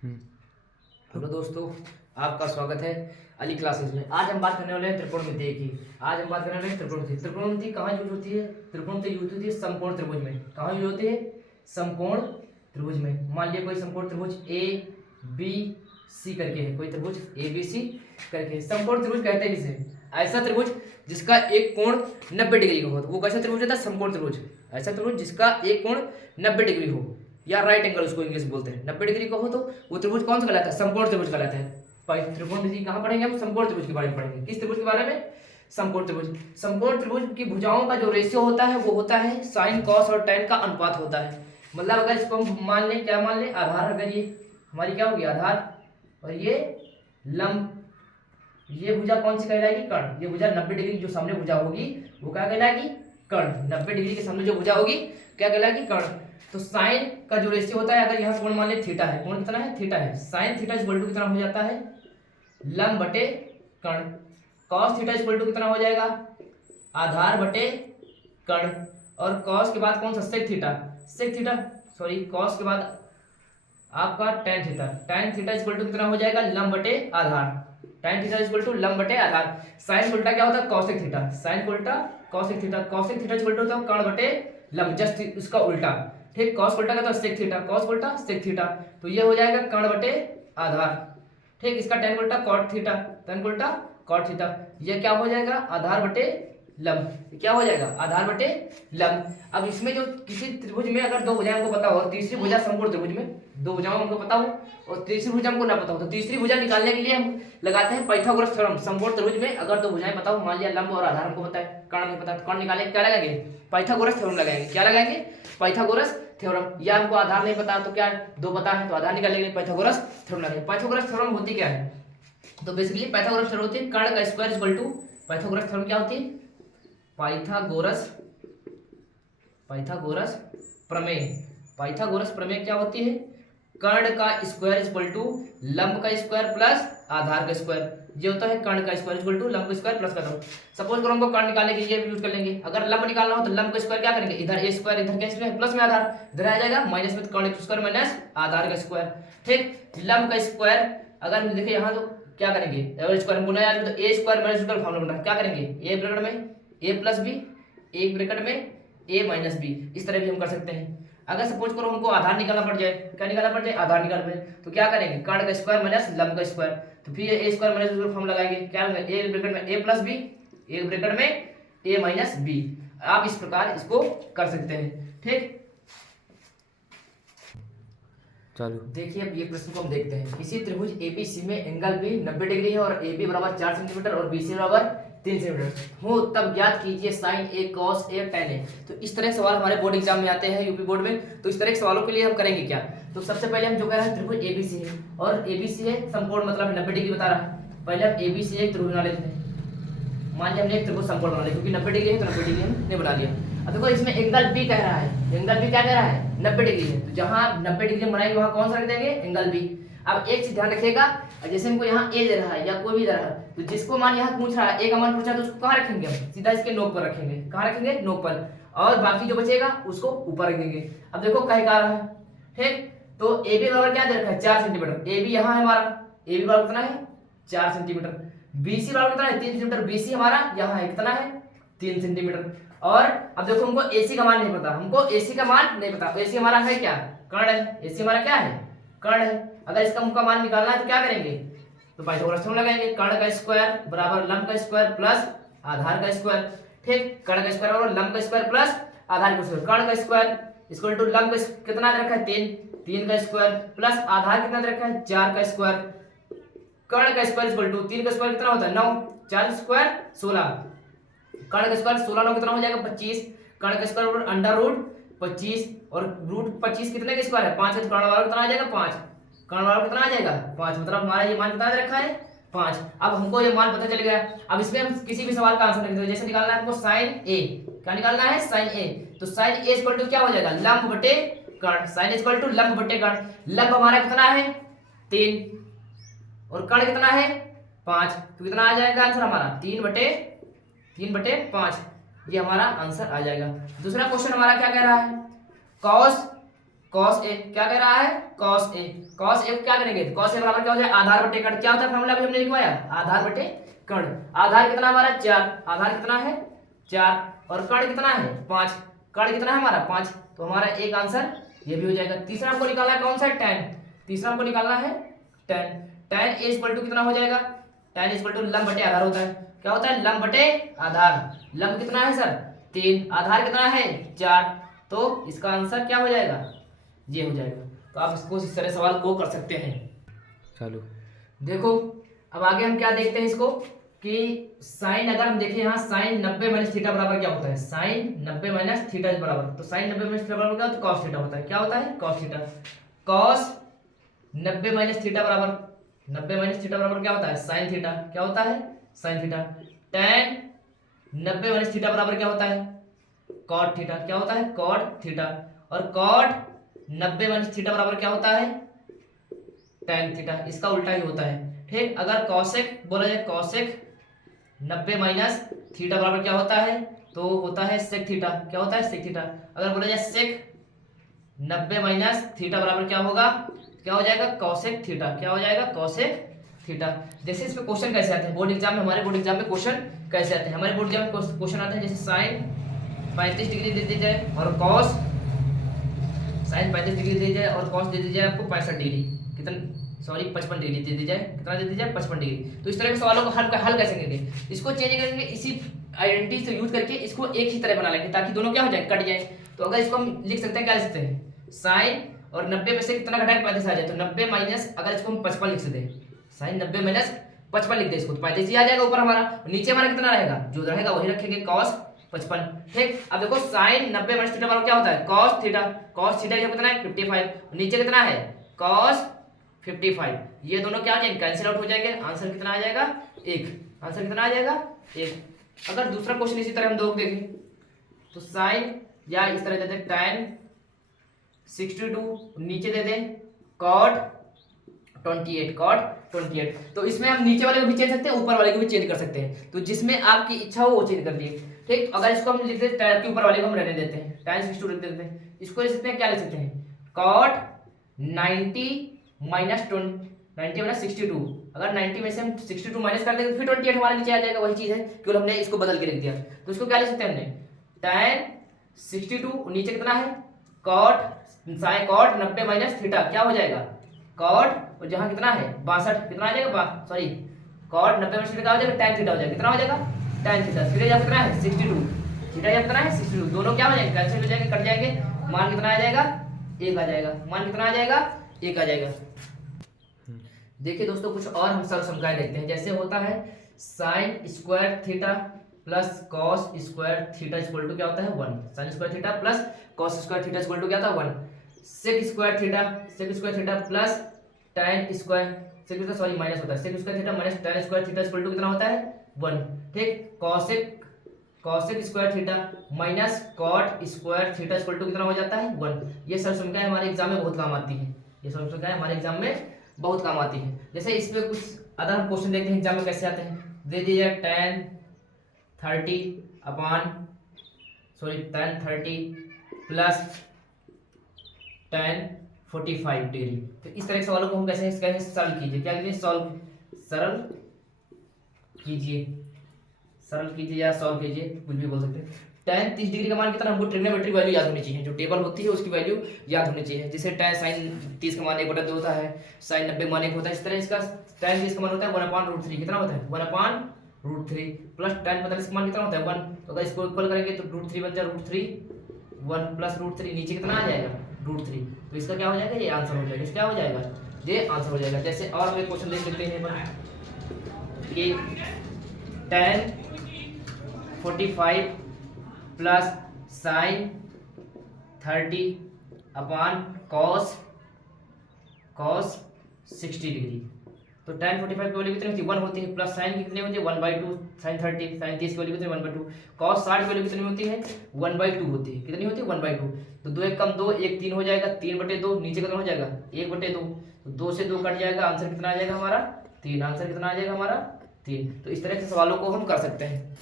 Hello दोस्तों, आपका स्वागत है अली क्लासेस में। आज हम बात करने वाले हैं त्रिकोणमिति की। आज हम बात करने वाले हैं त्रिकोणमिति। त्रिकोणमिति कहाँ यूज होती है? त्रिकोणमिति यूज होती है समकोण त्रिभुज में। कहाँ यूज होती है? समकोण त्रिभुज में। मान लिया कोई समकोण त्रिभुज ए बी सी करके है, कोई त्रिभुज ए बी सी करके। समकोण त्रिभुज कहते हैं जिसे, ऐसा त्रिभुज जिसका एक कोण 90 डिग्री का हो। वो कैसा त्रिभुज होता है? समकोण त्रिभुज। ऐसा त्रिभुज जिसका एक कोण 90 डिग्री हो, या राइट एंगल उसको इंग्लिश बोलते हैं। 90 डिग्री का हो तो वो त्रिभुज कौन सा कहलाता है? समकोण त्रिभुज कहलाता है। त्रिकोणमिति कहाँ पढ़ेंगे हम? समकोण त्रिभुज के बारे में पढ़ेंगे। किस त्रिभुज के बारे में? समकोण त्रिभुज। समकोण त्रिभुज की भुजाओं का जो रेशियो होता है वो होता है साइन कॉस और tan का अनुपात होता है। मतलब अगर इसको हम मान लें, क्या मान लें? आधार। अगर ये हमारी क्या होगी? आधार, और ये लंब। ये भुजा कौन सी कहलाएगी? कर्ण। ये भुजा 90 डिग्री जो सामने भुजा होगी वो क्या कहलाएगी? कर्ण। 90 डिग्री के सामने जो भुजा होगी क्या कहलाएगी? कर्ण। तो साइन का जो रेशियो होता है, अगर यहाँ कोण मान ले थीटा है, कोण कितना है? थीटा है। साइन थीटा इक्वल टू कितना हो जाता है? लंब बटे कर्ण। कॉस थीटा इक्वल टू कितना हो जाएगा? आधार बटे कर्ण। और कॉस के बाद कौन सा? Sec theta. Sec theta sorry, cos के बाद आपका tan theta. tan theta equal to कितना हो जाएगा? लंब बटे आधार। tan थीटा इक्वल टू लंब बटे आधार। साइन उल्टा क्या होता है? Cosec theta. साइन उल्टा cosec theta. Cosec theta equal to होता है कर्ण बटे लंब, जस्ट उसका उल्टा। ठीक, कॉस उल्टा का तो सेक थीटा, कॉस उल्टा सेक थीटा। तो ये हो जाएगा कर्ण बटे आधार। ठीक, इसका tan उल्टा कॉट थीटा, tan उल्टा कॉट थीटा। ये क्या हो जाएगा? आधार बटे लंब। क्या हो जाएगा? आधार बटे लंब। अब इसमें जो किसी त्रिभुज में अगर दो भुजाएं हमको पता हो, तीसरी भुजा समकोण त्रिभुज में दो भुजाओं हमको पता हो और तीसरी भुजा हमको ना पता हो, तो तीसरी भुजा निकालने के लिए हम लगाते हैं पाइथागोरस थ्योरम। समकोण त्रिभुज में अगर दो भुजाएं पता हो, मान लिया लंब और आधार हमको पता है, कर्ण नहीं पता, तो कर्ण निकाले क्या लगाएंगे? पाइथागोरस थ्योरम लगाएंगे। क्या लगाएंगे? Pythagoras theorem. या हमको आधार नहीं पता तो क्या, दो पता है तो आधार निकालेंगे, पाइथागोरस थ्योरम लगाएंगे। पाइथागोरस थ्योरम होती क्या है? तो बेसिकली पाइथागोरस थ्योरम होती है कर्ण का square equal to, Pythagoras theorem क्या होती है? पाइथागोरस प्रमेय। पाइथागोरस प्रमेय क्या होती है? कर्ण का स्क्वायर इक्वल टू लंब का स्क्वायर प्लस आधार का स्क्वायर। ये होता है कर्ण का स्क्वायर इक्वल टू लंब का स्क्वायर प्लस का। सपोज करो हमको कर्ण निकालने के लिए यूज कर लेंगे। अगर लंब निकालना हो तो लंब का स्क्वायर क्या करेंगे? इधर ए स्क्वायर, इधर क्या स्क्वायर? प्लस में आधार, इधर आ जाएगा माइनस में कर्ण का स्क्वायर माइनस आधार का स्क्वायर। ठीक, लंब का स्क्वायर अगर हम देखें यहाँ तो क्या करेंगे? एवरेज स्क्वायर बोला यार, तो ए स्क्वायर माइनस स्क्वायर फॉर्मूला बना, क्या करेंगे? ए ब्रैकेट में ए प्लस बी, एक ब्रैकेट में ए माइनस बी। इस तरह भी हम कर सकते हैं। अगर सपोज करो हमको आधार निकालना पड़ जाए, क्या निकालना पड़ जाए? आधार निकाल पड़े, तो क्या करेंगे? कर्ण का स्क्वायर माइनस लंब का स्क्वायर। तो फिर ए स्क्वायर माइनस स्क्वायर फॉर्म लगाएंगे, क्या होगा? ए ब्रैकेट में ए प्लस बी, एक ब्रैकेट में ए माइनस बी। आप इस प्रकार इसको कर सकते हैं। ठीक, चलो देखिए अब ये प्रश्न को हम देखते हैं। किसी त्रिभुज एबीसी में एंगल बी 90 डिग्री है और AB बराबर 4 सेंटीमीटर और BC बराबर 3 सेंटीमीटर हो, तब ज्ञात कीजिए sign A cos A tan ए। तो इस तरह के सवाल हमारे बोर्ड एग्जाम में आते हैं, यूपी बोर्ड में। तो इस तरह के सवालों के लिए हम करेंगे क्या? तो सबसे पहले हम जो कह रहे हैं त्रिभुज एबीसी है, और एबीसी है समकोण, मतलब 90 डिग्री बता रहा है। पहले हम एबीसी एक त्रिभुज बना लेते हैं। मान लिया हमने एक त्रिभुज समकोण बना लिया, क्योंकि 90 डिग्री है तो 90 डिग्री हमने बना लिया। अब देखो इसमें एंगल बी कह रहा है, एंगल बी क्या कह रहा है? 90 डिग्री है। तो जहां 90 डिग्री हम बनाएंगे वहां कौन सा रख देंगे? Angle B. अब एक चीज ध्यान रखिएगा, जैसे हमको यहाँ ए दे रहा है या कोई भी दे रहा है, तो जिसको मान यहाँ पूछ रहा है, ए का मान पूछ रहा है, तो उसको कहाँ रखेंगे? हम सीधा इसके नोक पर रखेंगे। कहाँ रखेंगे? नोक पर। और बाकी जो बचेगा उसको ऊपर रख देंगे। अब देखो कह रहा है, ठीक, तो ए बी बराबर क्या दे रखा है? 4 सेंटीमीटर। ए बी यहाँ है हमारा, ए बी बराबर कितना है? 4 सेंटीमीटर। BC बराबर कितना है? 3 सेंटीमीटर। BC हमारा यहाँ है, कितना है? 3 सेंटीमीटर। और अब देखो हमको AC का मान नहीं पता, हमको AC का मान नहीं पता। AC हमारा है क्या? कर्ण है। AC हमारा क्या है? कर्ण है। अगर इसका मुझका मान निकालना है तो क्या करेंगे? तो पाइथागोरस थ्योरम लगाएंगे। कर्ण का स्क्वायर बराबर लंब का स्क्वायर प्लस आधार का स्क्वायर। ठीक, कर्ण का स्क्वायर बराबर लंब का स्क्वायर प्लस आधार का स्क्वायर। कर्ण का स्क्वायर इक्वल टू लंब का कितना दे रखा है? 3, 3 का स्क्वायर प्लस आधार कितना दे रखा है? 4 का स्क्वायर। कर्ण का स्क्वायर इक्वल टू 3 का स्क्वायर कितना होता है? 9, 4 स्क्वायर 16। कर्ण का स्क्वायर 16 9 कितना हो जाएगा? 25। कर्ण का स्क्वायर अंडर रूट 25 और रूट 25 कितने का स्क्वायर है? 5 का। कर्ण वाला कितना आ जाएगा? 5। कर्ण वाला कितना आ जाएगा? 5। मतलब हमारा ये मान कितना दे रखा है? 5। अब हमको ये मान पता चल गया। अब इसमें हम किसी भी सवाल का आंसर लिखते हैं। जैसे निकालना है हमको साइन ए, क्या निकालना है? साइन ए। तो साइन ए इक्वल टू क्या हो जाएगा? लंब बटे कर्ण। साइन इक्वल टू लंब बटे कर्ण। लंब हमारा कितना है? 3 और कर्ण कितना है? 5। तो कितना आ जाएगा आंसर हमारा? 3 बटे 5। ये हमारा आंसर आ जाएगा। दूसरा क्वेश्चन हमारा क्या कह रहा है? कॉस कॉस ए क्या कह रहा है, कॉस ए। कॉस ए क्या करेंगे, कॉस ए बराबर क्या हो जाए, आधार बटे कर्ण। क्या होता है फॉर्मूला अभी हमने लिखवाया, आधार बटे कर्ण। आधार कितना हमारा 4, आधार कितना है 4 और कर्ण कितना है 5। कर्ण कितना है हमारा 5, तो हमारा एक आंसर ये भी हो जाएगा। तीसरा हमको निकालना है कौन सा, tan। तीसरा हमको निकालना है tan। tan a equal to कितना हो जाएगा, tan इक्वल टू लंब बटे आधार होता है। क्या होता है, लंब बटे आधार। लंब कितना है सर 3, आधार कितना है 4, तो इसका आंसर क्या हो जाएगा, ये हो जाएगा। तो आप इसको इस तरह सवाल को कर सकते हैं। चलो देखो अब आगे हम क्या देखते हैं इसको, कि साइन अगर हम देखें यहाँ साइन 90 माइनस थीटा बराबर क्या होता है, साइन 90 माइनस थीटा बराबर, तो साइन 90 माइनस थीटा बराबर क्या होता है, कॉस थीटा होता है। क्या होता है, cos theta. Cos 90 minus theta बराबर, 90 माइनस थीटा बराबर क्या होता है, साइन थीटा। क्या होता है, sine theta. tan 90 minus theta बराबर क्या होता है, कॉट थीटा। क्या होता है, कॉट थीटा। और कॉट 90 माइनस थीटा बराबर क्या होता है, tan थीटा। इसका उल्टा ही होता है। ठीक, अगर कॉसेक बोला जाए, कॉसेक 90 माइनस थीटा बराबर क्या होता है, तो होता है सेक थीटा। क्या होता है, सेक थीटा। अगर बोला जाए सेक 90 माइनस थीटा बराबर क्या होगा, क्या हो जाएगा, कॉसेक थीटा। क्या हो जाएगा, कॉसेक थीटा। जैसे इसमें क्वेश्चन कैसे आते हैं बोर्ड एग्जाम में, हमारे बोर्ड एग्जाम में क्वेश्चन कैसे आते हैं, हमारे बोर्ड एग्जाम में क्वेश्चन आते हैं जैसे साइन 35 डिग्री दे दी जाए और कॉस, साइन 35 डिग्री दे दी जाए और कॉस दे दी जाए आपको 65 डिग्री, कितना सॉरी 55 डिग्री दे दी जाए, कितना दे दी जाए 55 डिग्री। तो इस तरह के सवालों को हल कैसे करेंगे, इसको चेंज करेंगे, इसी आइडेंटिटी से यूज करके इसको एक ही तरह बना लेंगे ताकि दोनों क्या हो जाए, कट जाए। तो अगर इसको हम लिख सकते हैं, क्या लिख सकते हैं, साइन और 90 में से कितना घटाए 35 आ जाए, तो 90 माइनस अगर इसको हम 55 लिख सकते हैं, साइन 90 माइनस 55 लिख दे इसको, तो 35 ही आ जाएगा ऊपर हमारा, नीचे हमारा कितना रहेगा, जो रहेगा वही रखेंगे, cos 55। ठीक, अब देखो साइन 90 माइनस थीटा बराबर क्या होता है, cos थीटा। cos थीटा ये कितना है 55, नीचे कितना है cos 55। ये दोनों क्या हो जाएंगे, कैंसिल आउट हो जाएंगे। आंसर कितना आ जाएगा, 1। आंसर कितना आ जाएगा, 1। अगर दूसरा क्वेश्चन इसी तरह हम दो देखें, तो साइन या इस तरह देते tan 62, नीचे दे दें cot 28, cot 28। तो इसमें हम नीचे वाले को भी चेंज सकते हैं, ऊपर वाले को भी चेंज कर सकते हैं, तो जिसमें आपकी इच्छा हो वो चेंज कर दिए। ठीक, अगर इसको हम लिख देते हैं, ऊपर वाले को हम रहने देते हैं, tan 62 लिख देते हैं, इसको लिख सकते हैं, क्या लिख सकते हैं, cot 90 माइनस 90 माइनस 62। अगर 90 में से हम 62 माइनस कर देंगे तो फिर 28 हमारे नीचे आ जाएगा, वही चीज है, केवल हमने इसको बदल के लिख दिया। तो इसको क्या लिख सकते हैं हमने, tan 62 नीचे कितना है cot, sine cot 90 minus theta क्या हो जाएगा, cot, और जहां कितना है 62, कितना आ जाएगा, सॉरी cot 90 माइनस थीटा क्या हो जाएगा, tan थीटा हो जाएगा, कितना हो जाएगा, tan थीटा। थीटा जब कितना है 62, थीटा जब कितना है 62, दोनों क्या हो जाएंगे, कैंसिल हो जाएंगे, कट जाएंगे, मान कितना आ जाएगा, 1 आ जाएगा। मान कितना आ जाएगा, 1 आ जाएगा। देखिए दोस्तों कुछ और हम सब समझाए देखते हैं। जैसे होता है sine square theta plus cos square theta equal to क्या होता है 1। Sine square theta plus cos square theta equal to क्या था 1। Sec square theta plus tan square, sec sorry minus होता है, sec square theta minus tan square theta equal to कितना होता है 1। ठीक, cosec square theta minus cot square theta equal to कितना हो जाता है 1। ये सब संख्याएं हमारे एग्जाम में बहुत काम आती है, ये सब संख्याएं हमारे एग्जाम में बहुत काम आती है। जैसे इसमें कुछ अदर हम क्वेश्चन देखते हैं एग्जाम में कैसे आते हैं, दे दिया tan 30 प्लस tan 45 डिग्री। तो इस तरह के सवालों को हम कैसे सॉल्व कीजिए, क्या कीजिए, सरल कीजिए या सॉल्व कीजिए, कुछ भी बोल सकते हैं। tan 30 डिग्री का मान कितना, हमको ट्रिग्नोमेट्रिक वैल्यू याद होनी चाहिए, जो टेबल होती है उसकी वैल्यू याद होनी चाहिए। जैसे tan sin 30 का मान 1/2 होता है, sin 90 मान 1 होता है, इस तरह इसका tan 30 का मान होता है 1/√3, कितना होता है 1/√3 प्लस tan 45 का मान कितना होता है 1। तो अगर इसको इक्वल करेंगे तो √3 बन जाएगा, √3 1 प्लस √3 नीचे कितना आ जाएगा √3। तो इसका क्या हो जाएगा, ये आंसर हो जाएगा, इसका क्या हो जाएगा, ये आंसर हो जाएगा। जैसे और हम एक क्वेश्चन देख लेते हैं कि tan 45 प्लस साइन 30 अपान कॉस 60 डिग्री। तो tan 45 की वैल्यू कितनी होती है 1 होती है, प्लस साइन की कितनी होती है 1/2, साइन 30 साइन 30 की वैल्यू कितनी 1/2, कॉस 60 की वैल्यू कितनी होती है 1/2 होती है, कितनी होती है 1/2। तो 2 1 कम 2 1 3 हो जाएगा, 3/2 नीचे कितना हो जाएगा 1/2, तो 2 से 2 कट जाएगा, आंसर कितना आ जाएगा हमारा 3। आंसर कितना आ जाएगा हमारा 3। तो इस तरह के सवालों को हम कर सकते हैं।